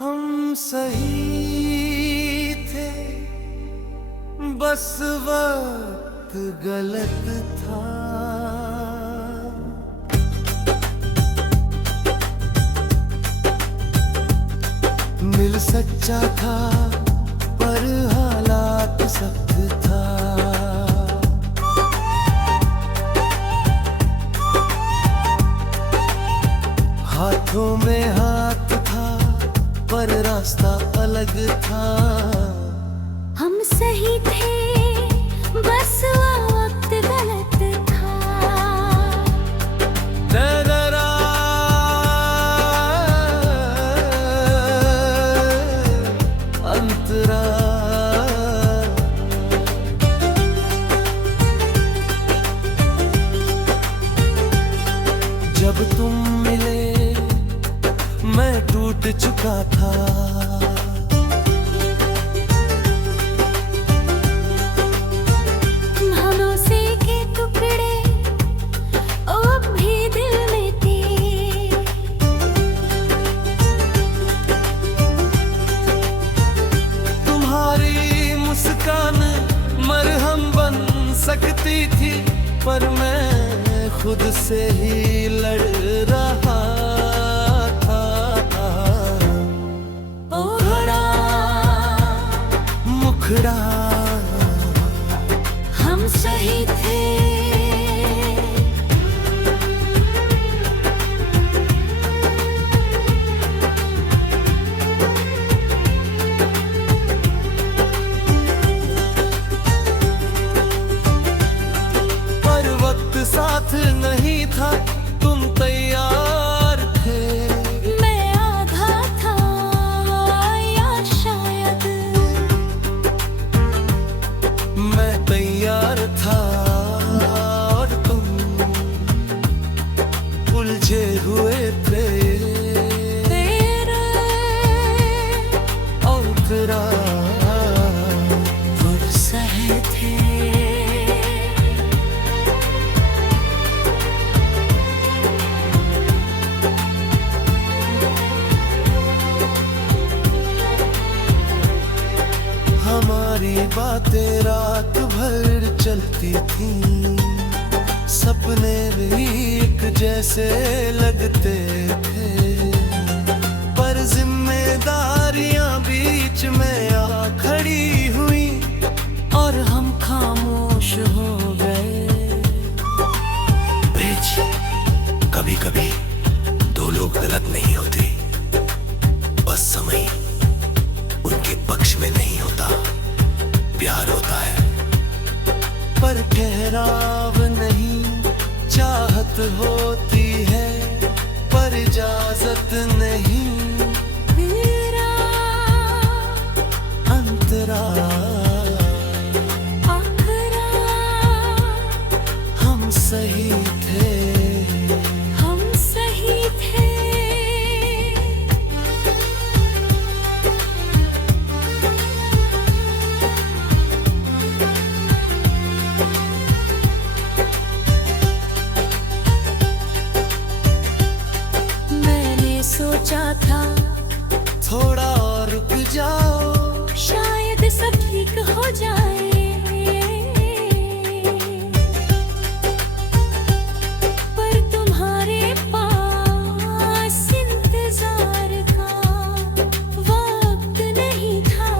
हम सही थे, बस वक्त गलत था। दिल सच्चा था पर हालात सख्त था। हाथों में हाथ था पर रास्ता अलग था। हम सही थे, बस वक्त गलत था। नजरा अंतरा जब तुम मिले मैं टूट चुका था। भरोसे के टुकड़े अब भी दिल में थे। तुम्हारी मुस्कान मरहम बन सकती थी, पर मैं खुद से ही लड़ रहा था। ओहरा मुखड़ा हम सही थे। पर वक्त साथ नहीं था, तुम तैयार थे। मैं आधा था या शायद मैं तैयार था और तुम उलझे हुए थे। तेरे और तेरा सहे थे। हमारी बातें रात भर चलती थीं, सपने भी एक जैसे लगते थे। पर जिम्मेदारियां बीच में आ खड़ी हुई और हम खामोश हो गए। कभी कभी दो लोग गलत नहीं होते, बस समय उनके पक्ष में नहीं होता। प्यार होता है पर ठहराव नहीं, चाहत होती है पर इजाजत नहीं। तेरा अंतरा आखरा हम सही थे। हम सही थे। मैंने सोचा था थोड़ा और रुक जाओ, शायद सब ठीक हो जाए। पर तुम्हारे पास इंतजार का वक्त नहीं था।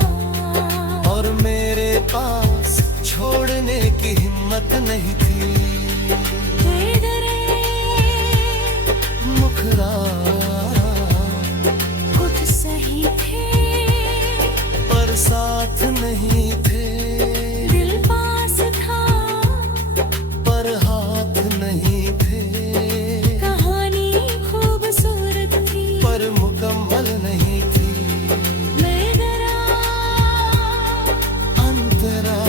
और मेरे पास छोड़ने की हिम्मत नहीं थी। तेरे मुखड़ा खुद सही थे, पर साथ नहीं थे। दिल पास था पर हाथ नहीं थे। कहानी खूबसूरत थी पर मुकम्मल नहीं थी। मैं डरा अंतरा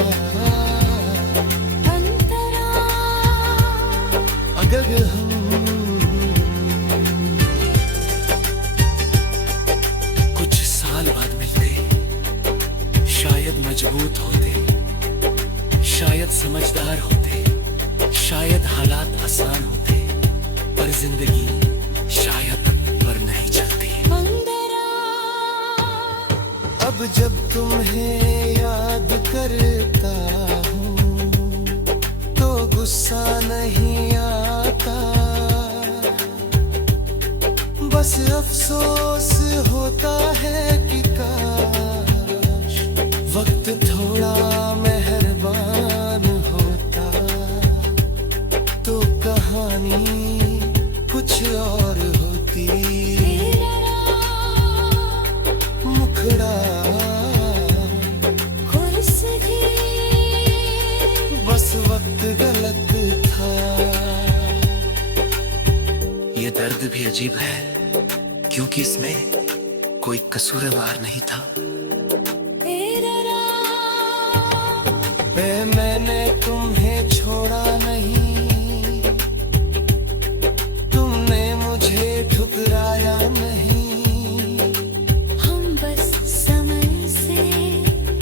अंतरा। अगर हम कुछ साल बाद मिलते, शायद मजबूत होते, शायद समझदार होते, शायद हालात आसान होते, पर जिंदगी शायद पर नहीं चलती। मंदरा अब जब तुम्हें याद करता हूँ तो गुस्सा नहीं आता, बस अफसोस होता है कि काश वक्त थोड़ा मेहरबान होता तो कहानी कुछ और होती। मुखड़ा बस वक्त गलत था। ये दर्द भी अजीब है क्योंकि इसमें कोई कसूरवार नहीं था। मैंने तुम्हें छोड़ा नहीं, तुमने मुझे ठुकराया नहीं, हम बस समय से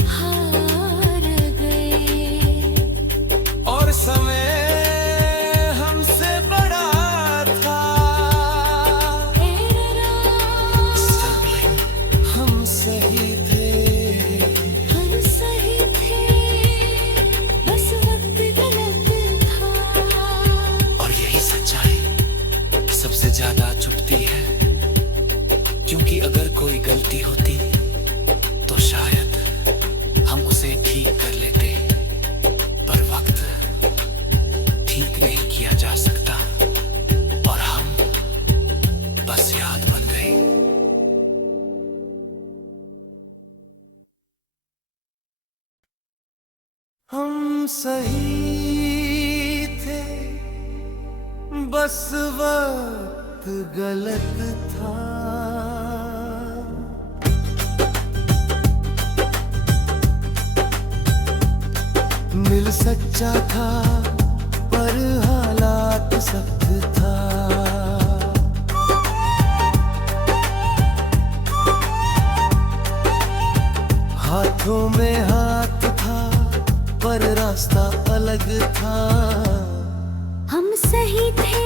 हार गए और समय हमसे बड़ा था। हम सही थे, हम सही थे, बस वक्त गलत था। और यही सच्चाई सबसे ज्यादा चुभती है, क्योंकि अगर कोई गलती होती तो शायद हम उसे ठीक कर लेते, पर वक्त ठीक नहीं किया जा सकता और हम बस याद बन गए। हम सही थे, बस वक्त गलत था। दिल सच्चा था पर हालात सख्त था। हाथों में हाथ था पर रास्ता अलग था। हम सही थे,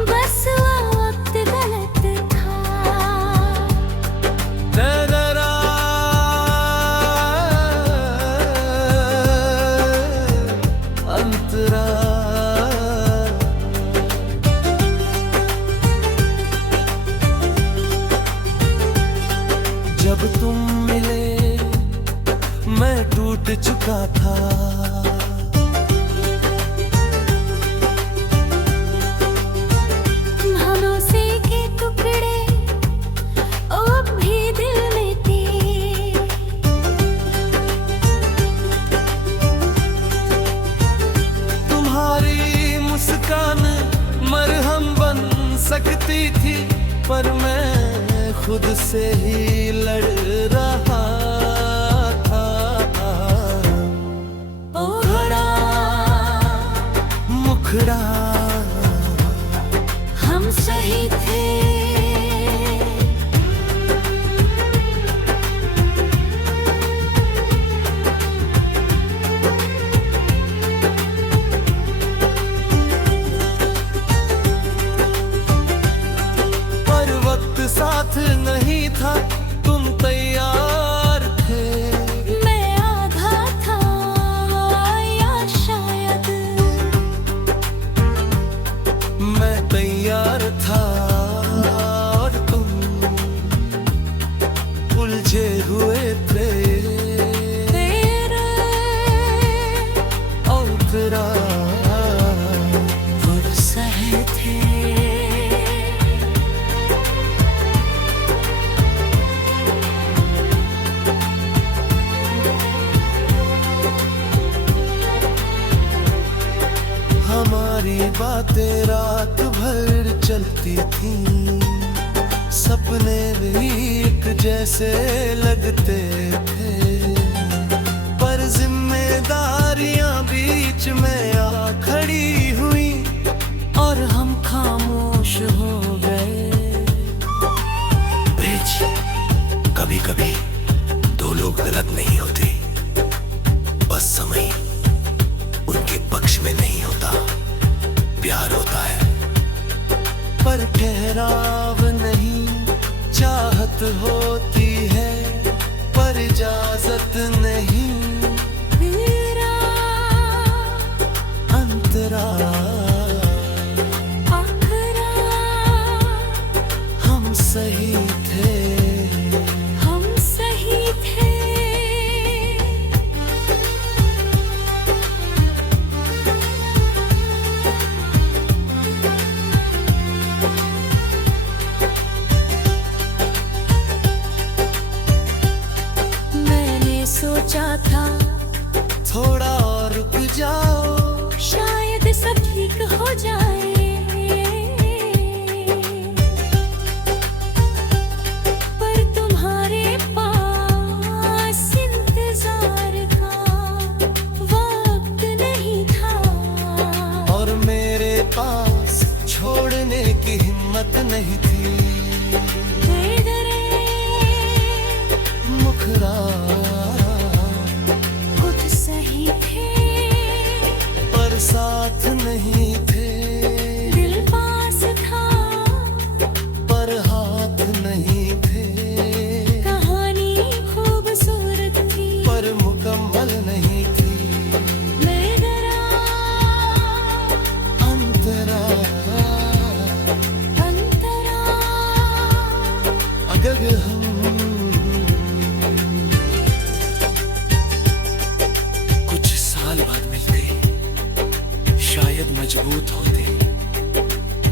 बस वक्त गलत था। दररा अंतरा जब तुम मिले मैं टूट चुका था। भरोसे के टुकड़े अब भी दिल में थे। तुम्हारी मुस्कान मरहम बन सकती थी, पर मैं खुद से ही लड़ रहा था। ओढ़ा मुखड़ा हम सही थे। पर वक्त साथ नहीं था, तुम तैयार थे। मैं आधा था या शायद मैं तैयार था और तुम उलझे हुए थे। तेरे और तेरा सहे थे। हमारी बातें रात भर चलती थी, सपने भी एक जैसे लगते थे, पर जिम्मेदारियां बीच में आ खड़ी हुई और हम खामोश हो गए। ब्रिज, कभी कभी दो लोग गलत नहीं होते, बस समय उनके पक्ष में नहीं होता, प्यार होता है। पर ठहराव नहीं, चाहत होती है, पर इजाजत नहीं, तेरा अंतरा आखरा हम सही थे। हम सही थे। मैंने सोचा था थोड़ा और रुक जाओ, शायद सब ठीक हो जाए, पर तुम्हारे पास इंतजार का वक्त नहीं था, और मेरे पास छोड़ने की हिम्मत नहीं थी। बेदरे मुखरा खुद सही थे, पर साथ नहीं थे, दिल पास था, पर हाथ नहीं थे, कहानी खूबसूरत थी, पर मुकम्मल नहीं थी। मैं डरा अंतरा अंतरा अगर हम कुछ साल बाद मिलते, शायद मजबूत होते,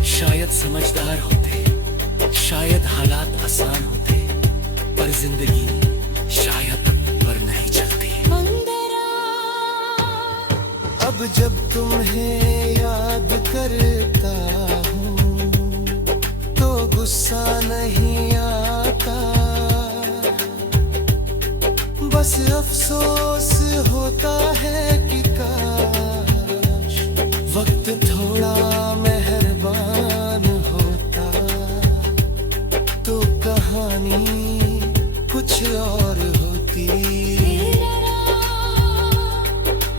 शायद समझदार होते, शायद हालात आसान होते, पर जिंदगी शायद पर नहीं चलती। मंदरा अब जब तुम्हें याद करता हूँ तो गुस्सा नहीं आता, बस अफसोस होता है कि काश वक्त थोड़ा मेहरबान होता तो कहानी कुछ और होती।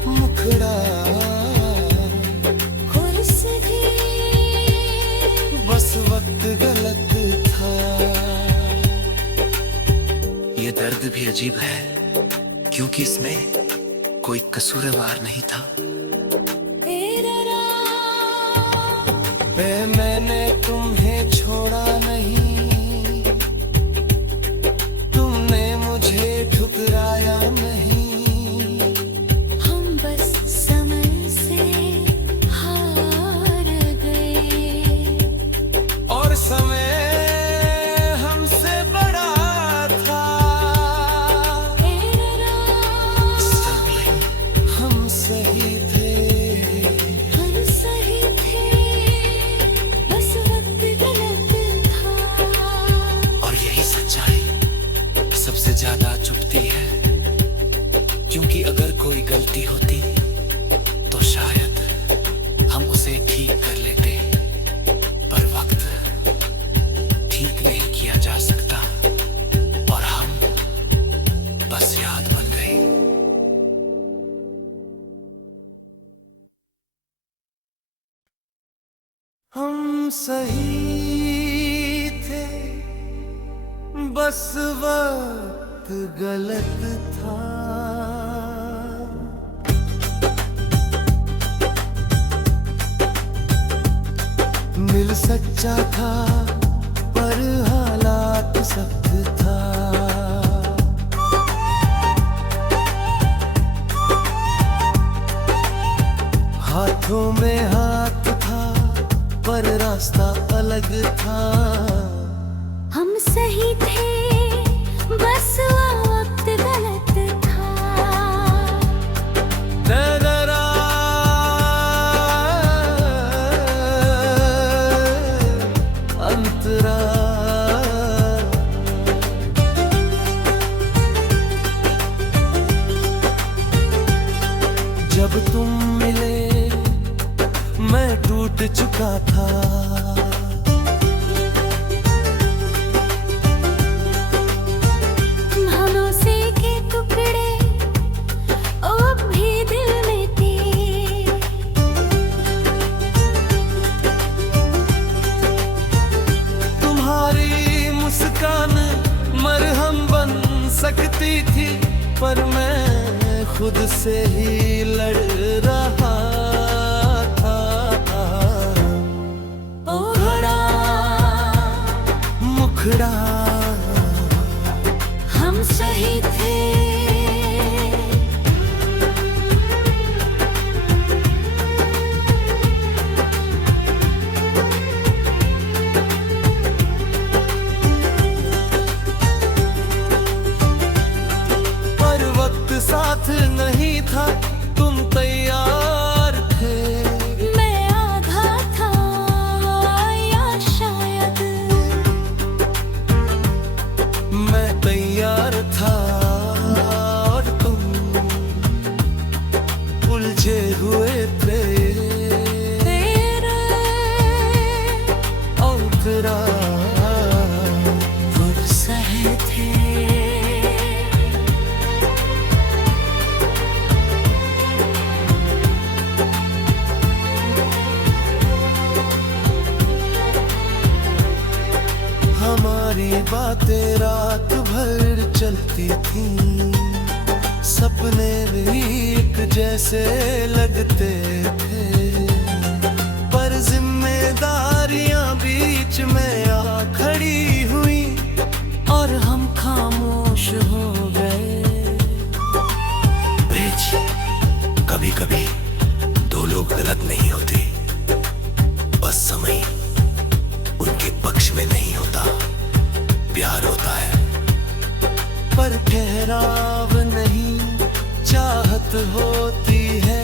मुखड़ा खुर्स थी, बस वक्त गलत था। ये दर्द भी अजीब है क्योंकि इसमें कोई कसूरवार नहीं था। मैंने तुम्हें छोड़ा नहीं, तुमने मुझे ठुकराया नहीं, हम बस समय से हार गए, और समय हमसे बड़ा था। हम सही थे, हम सही थे, बस वक्त गलत था, और यही सच्चाई सबसे ज्यादा चुभती है, क्योंकि अगर कोई गलती होती तो शायद हम उसे ठीक कर लेते, पर वक्त ठीक नहीं किया जा सकता, और हम बस याद बन गए। हम सही थे, बस वक्त गलत था। दिल सच्चा था पर हालात सख्त था। हाथों में हाथ था पर रास्ता अलग था। हम सही थे, बस वक्त गलत था, नजरा अंतरा जब तुम मिले मैं टूट चुका था। छुपती थी, पर मैं खुद से ही लड़ रहा था। ओ घड़ा मुखड़ा हम सही थे। पर वक्त साथ नहीं था, तुम तैयार थे। मैं आधा था या शायद मैं तैयार था और तुम उलझे हुए थे। तेरे और तेरा सहे थे। हमारी बातें रात भर चलती थी, सपने भी एक जैसे लगते थे। पर जिम्मेदारियां बीच में आ खड़ी हुई और हम खामोश हो गए। कभी कभी दो लोग गलत नहीं होते, बस समय उनके पक्ष में नहीं होता। प्यार होता है पर ठहराव नहीं, चाहत होती है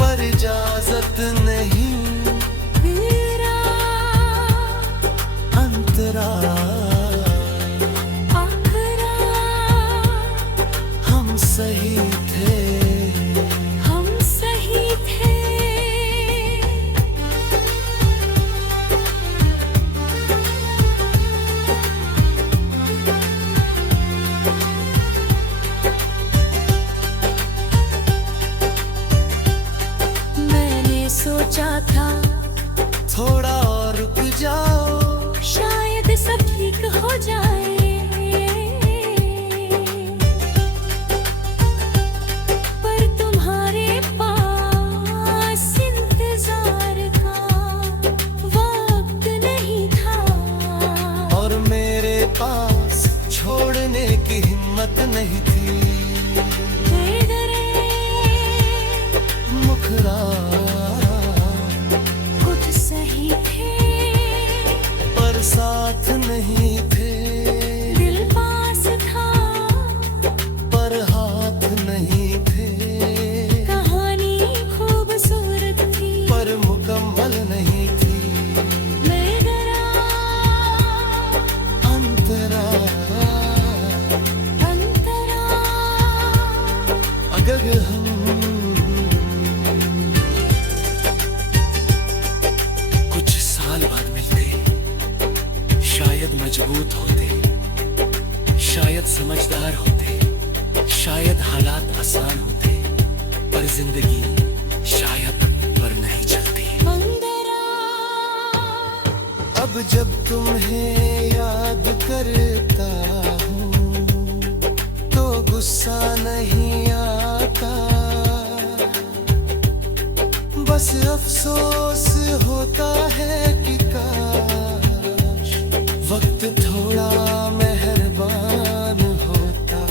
पर इजाजत नहीं। तेरा अंतरा आखरा हम सही थे। हम सही थे। मैंने सोचा था थोड़ा और रुक जाओ, शायद सब ठीक हो जाए। पर तुम्हारे पास इंतजार का वक्त नहीं था। और मेरे पास छोड़ने की हिम्मत नहीं थी। तेरे मुखरा कुछ सही थे, पर साथ नहीं थे। दिल पास था पर हाथ नहीं थे। कहानी खूबसूरत थी, पर मुकम्मल नहीं थी। मैं डरा अंतरा अंतरा। अगर हम कुछ साल बाद मिलते, शायद मजबूत होते, शायद समझदार होते, शायद हालात आसान होते, पर जिंदगी शायद पर नहीं चलती। मंदरा अब जब तुम्हें याद करता हूँ तो गुस्सा नहीं आता, बस अफसोस होता है कि काश वक्त थोड़ा मेहरबान होता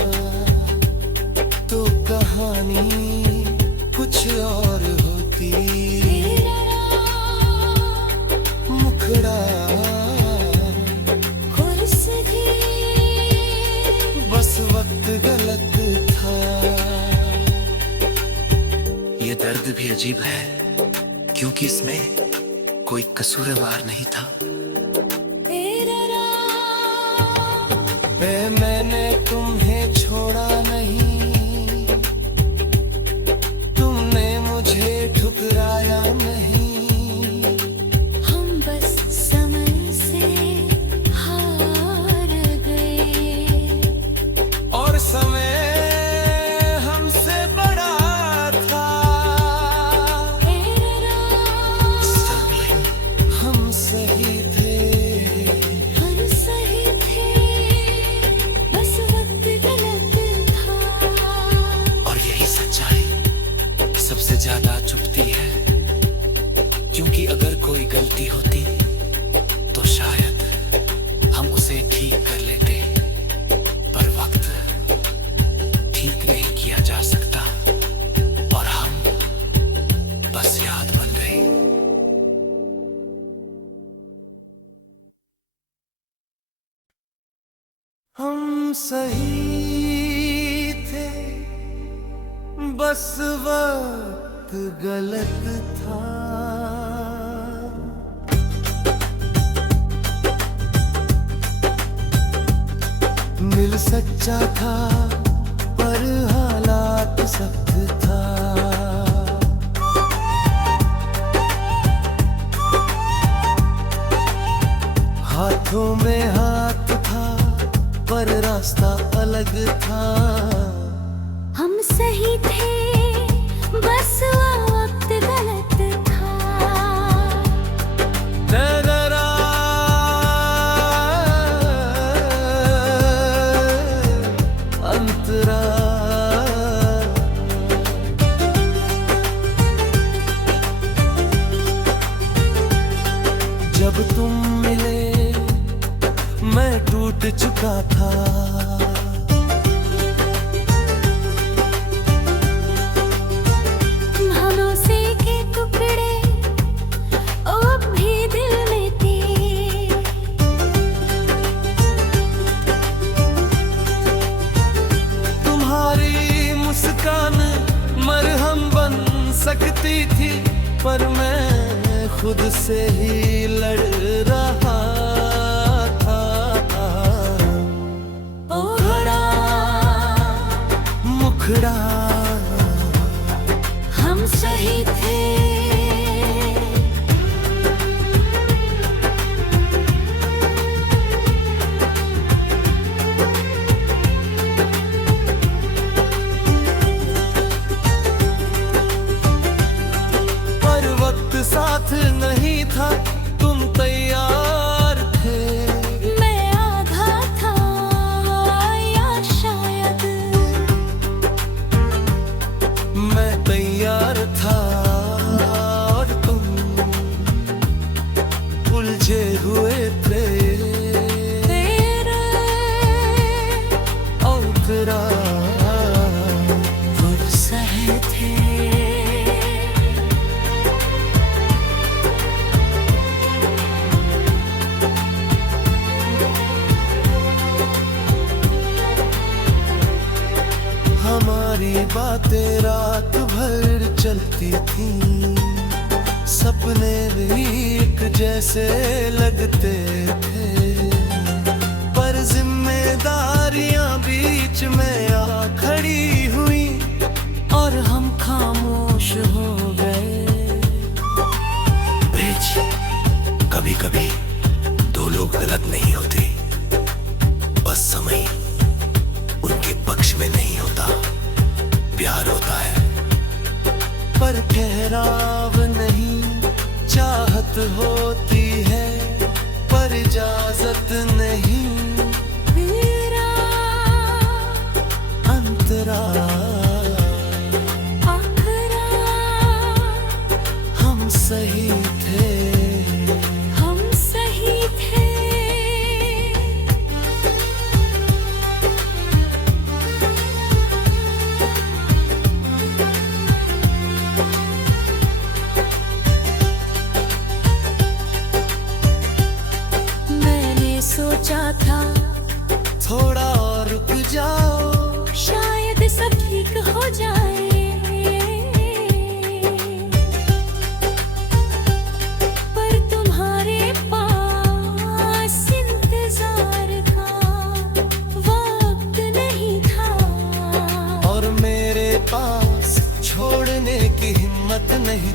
तो कहानी कुछ और होती। मुखड़ा खुर्सदी बस वक्त गलत था। ये दर्द भी अजीब है क्योंकि इसमें कोई कसूरवार नहीं था। मैंने तुम्हें छोड़ा नहीं, तुमने मुझे ठुकराया नहीं। हम बस समय से हार गए और समय हमसे बड़ा था। हम सही हम सही थे, बस वक्त गलत था। दिल सच्चा था पर हालात सख्त था। हाथों में हाथ था पर रास्ता अलग था। हम सही थे, बस वक्त गलत था। नजरा अंतरा जब तुम मिले मैं टूट चुका था। भरोसे के टुकड़े अब भी दिल में थे। तुम्हारी मुस्कान मरहम बन सकती थी, पर मैं खुद से ही लड़ रहा था। ओहरा मुखड़ा हम सही थे। पर वक्त साथ नहीं था, तुम तैयार थे। मैं आधा था या शायद मैं तैयार था और तुम उलझे हुए थे। तेरे औकरा सहे थे। हमारी बातें रात भर चलती थी, सपने भी एक जैसे लगते थे। पर जिम्मेदारियां बीच में आ खड़ी हुई और हम खामोश हो गए। कभी कभी दो लोग गलत नहीं होते, बस समय उनके पक्ष में नहीं होता। प्यार होता है पर ठहराव नहीं, चाहत होती है पर इजाजत नहीं। तेरा अंतरा आखरा हम सही थे। हम सही थे। मैंने सोचा था थोड़ा और रुक जाओ, शायद सब ठीक हो जाए। पर तुम्हारे पास इंतजार का वक्त नहीं था। और मेरे पास छोड़ने की हिम्मत नहीं